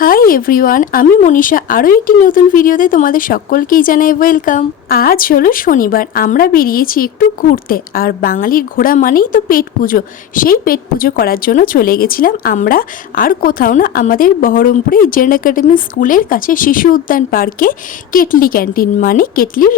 Hi everyone, আমি মনীষা। আরও একটি নতুন ভিডিওতে তোমাদের সকলকেই জানাই ওয়েলকাম। আজ হলো শনিবার, আমরা বেরিয়েছি একটু ঘুরতে। আর বাঙালির ঘোরা মানেই তো পেট পুজো। সেই পেট পুজো করার জন্য চলে গেছিলাম আমরা আর কোথাও না, আমাদের বহরমপুরে জেন একাডেমি স্কুলের কাছে শিশু উদ্যান পার্কে কেটলি ক্যান্টিন মানে কেটলির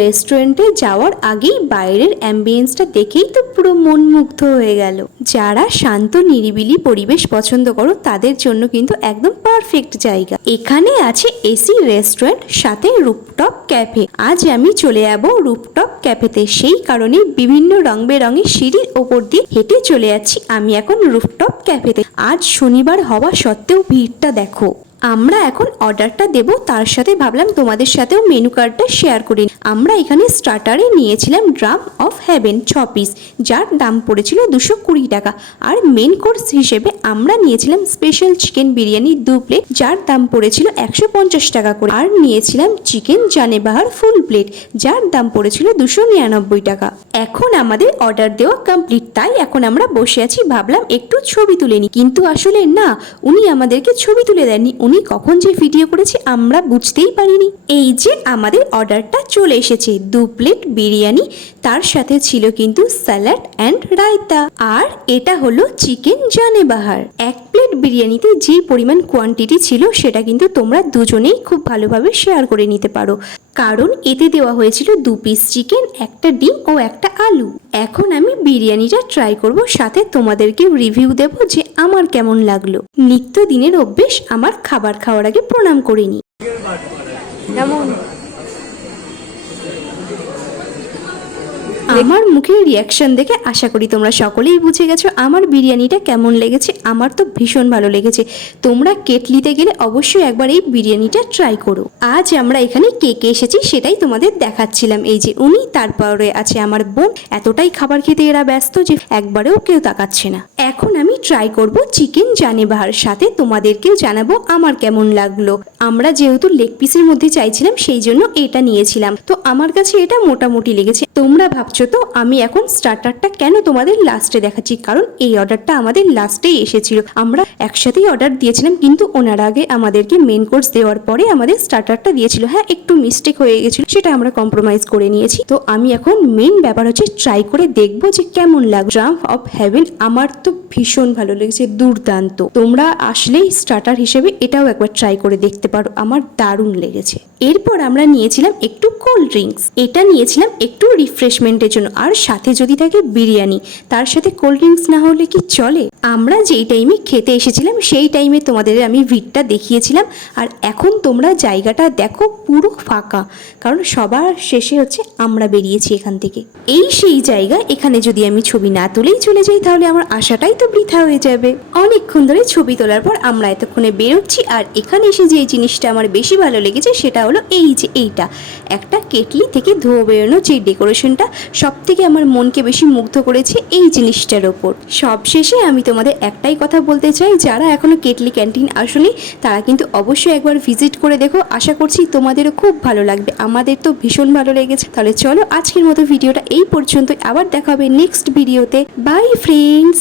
রেস্টুরেন্টে যাওয়ার আগেই বাইরের অ্যাম্বিয়েন্সটা দেখেই তো পুরো মন মুগ্ধ হয়ে গেল। যারা শান্ত নিরিবিলি পরিবেশ পছন্দ করো তাদের জন্য কিন্তু একদম পারফেক্ট জায়গা। এখানে আছে এসি রেস্টুরেন্ট, সাথে রুফটপ ক্যাফে। আজ আমি চলে যাব রুফটপ ক্যাফেতে, সেই কারণে বিভিন্ন রং বেরঙের সিঁড়ির ওপর দিয়ে হেঁটে চলে যাচ্ছি আমি এখন রুফটপ ক্যাফেতে। আজ শনিবার হওয়া সত্ত্বেও ভিড়টা দেখো। আমরা এখন অর্ডারটা দেব, তার সাথে ভাবলাম তোমাদের সাথেও মেনু কার্ডটা শেয়ার করি। আমরা এখানে স্টার্টারে নিয়েছিলাম ড্রাম অফ হেভেন 6 পিস, যার দাম পড়েছিল 220 টাকা। আর মেন কোর্স হিসেবে আমরা নিয়েছিলাম স্পেশাল চিকেন বিরিয়ানি 2 প্লেট, যার দাম পড়েছিল 150 টাকা করে। আর নিয়েছিলাম চিকেন জানে বাহার ফুল প্লেট, যার দাম পড়েছিল 299 টাকা। এখন আমাদের অর্ডার দেওয়া কমপ্লিট, তাই এখন আমরা বসে আছি। ভাবলাম একটু ছবি তুলে নিই, কিন্তু আসলে না, উনি আমাদেরকে ছবি তুলে দেননি। উনি কখন যে ভিডিও করেছে আমরা বুঝতেই পারিনি। এই যে আমাদের অর্ডারটা চলে এসেছে, 2 প্লেট বিরিয়ানি, তার সাথে ছিল কিন্তু স্যালাড অ্যান্ড রায়তা। আর এটা হলো চিকেন জানে বাহার। 1 প্লেট বিরিয়ানিতে যে পরিমাণ কোয়ান্টিটি ছিল সেটা কিন্তু তোমরা দুজনেই খুব ভালোভাবে শেয়ার করে নিতে পারো, কারণ এতে দেওয়া হয়েছিল 2 পিস চিকেন, একটা ডিম ও একটা আলু। এখন আমি বিরিয়ানিটা ট্রাই করব, সাথে তোমাদেরকে রিভিউ দেব যে আমার কেমন লাগলো। নিত্যদিনের অভ্যেস আমার খাবার খাওয়ার আগে প্রণাম করে নিই। আমার মুখের রিয়াকশন দেখে আশা করি তোমরা সকলেই বুঝে গেছো আমার বিরিয়ানিটা কেমন লেগেছে। আমার তো ভীষণ ভালো লেগেছে। তোমরা কেটলিতে গেলে অবশ্যই একবার এই বিরিয়ানিটা ট্রাই করো। আজ আমরা এখানে কে কে এসেছি সেটাই তোমাদের দেখাচ্ছিলাম। এই যে উনি, তারপরে আছে আমার বোন। এতটাই খাবার খেতে এরা ব্যস্ত যে একবারেও কেউ তাকাচ্ছে না। এখন আমি ট্রাই করব চিকেন জানে বাহার, সাথে তোমাদেরকেও জানাবো আমার কেমন লাগলো। আমরা যেহেতু লেগ পিসের মধ্যে চাইছিলাম সেই জন্য এটা নিয়েছিলাম, তো আমার কাছে এটা মোটামুটি লেগেছে। তোমরা ভাবছো তো আমি এখন স্টার্টারটা কেন তোমাদের লাস্টে দেখাচ্ছি, কারণ এই অর্ডারটা আমাদের লাস্টেই এসেছিল। আমরা একসাথেই অর্ডার দিয়েছিলাম, কিন্তু ওনার আগে আমাদেরকে মেন কোর্স দেওয়ার পরে আমাদের স্টার্টারটা দিয়েছিল। হ্যাঁ, একটু মিস্টেক হয়ে গেছিল, সেটা আমরা কম্প্রোমাইজ করে নিয়েছি। তো আমি এখন মেন ব্যাপার হচ্ছে ট্রাই করে দেখবো যে কেমন লাগে। ড্রাম অফ হেভেন আমার তো ভীষণ ভালো লেগেছে, দুর্দান্ত। তোমরা আসলেই স্টার্টার হিসেবে এটাও একবার ট্রাই করে দেখতে পারো, আমার দারুণ লেগেছে। এরপর আমরা নিয়েছিলাম একটু কোল্ড ড্রিঙ্কস, এটা নিয়েছিলাম একটু রিফ্রেশমেন্টের জন্য। আর সাথে যদি থাকে বিরিয়ানি, তার সাথে কোল্ড ড্রিঙ্কস না হলে কি চলে? আমরা যেই টাইমে খেতে এসেছিলাম সেই টাইমে তোমাদের আমি ভিড়টা দেখিয়েছিলাম। আর এখন তোমরা জায়গাটা দেখো, পুরো ফাঁকা, কারণ সবার শেষে হচ্ছে আমরা বেরিয়েছি এখান থেকে। এই সেই জায়গা, এখানে যদি আমি ছবি না তুলেই চলে যাই তাহলে আমার আশাটাই তো বৃথা হয়ে যাবে। অনেকক্ষণ ধরে ছবি তোলার পর আমরা এতক্ষণে বেরোচ্ছি। আর এখানে এসে যে জিনিসটা আমার বেশি ভালো লেগেছে সেটা হলো এই যে এইটা, একটা কেটলি থেকে ধোয়া বেরোনো যে ডেকোরেশনটা, সব থেকে আমার মনকে বেশি মুগ্ধ করেছে এই জিনিসটার ওপর। সব শেষে আমি তোমাদের একটাই কথা বলতে চাই, যারা এখনো কেটলি ক্যান্টিন আসেনি তারা কিন্তু অবশ্যই একবার ভিজিট করে দেখো। আশা করছি তোমাদেরও খুব ভালো লাগবে, আমাদের তো ভীষণ ভালো লেগেছে। তাহলে চলো আজকের মতো ভিডিওটা এই পর্যন্তই, আবার দেখা হবে নেক্সট ভিডিওতে। By friends.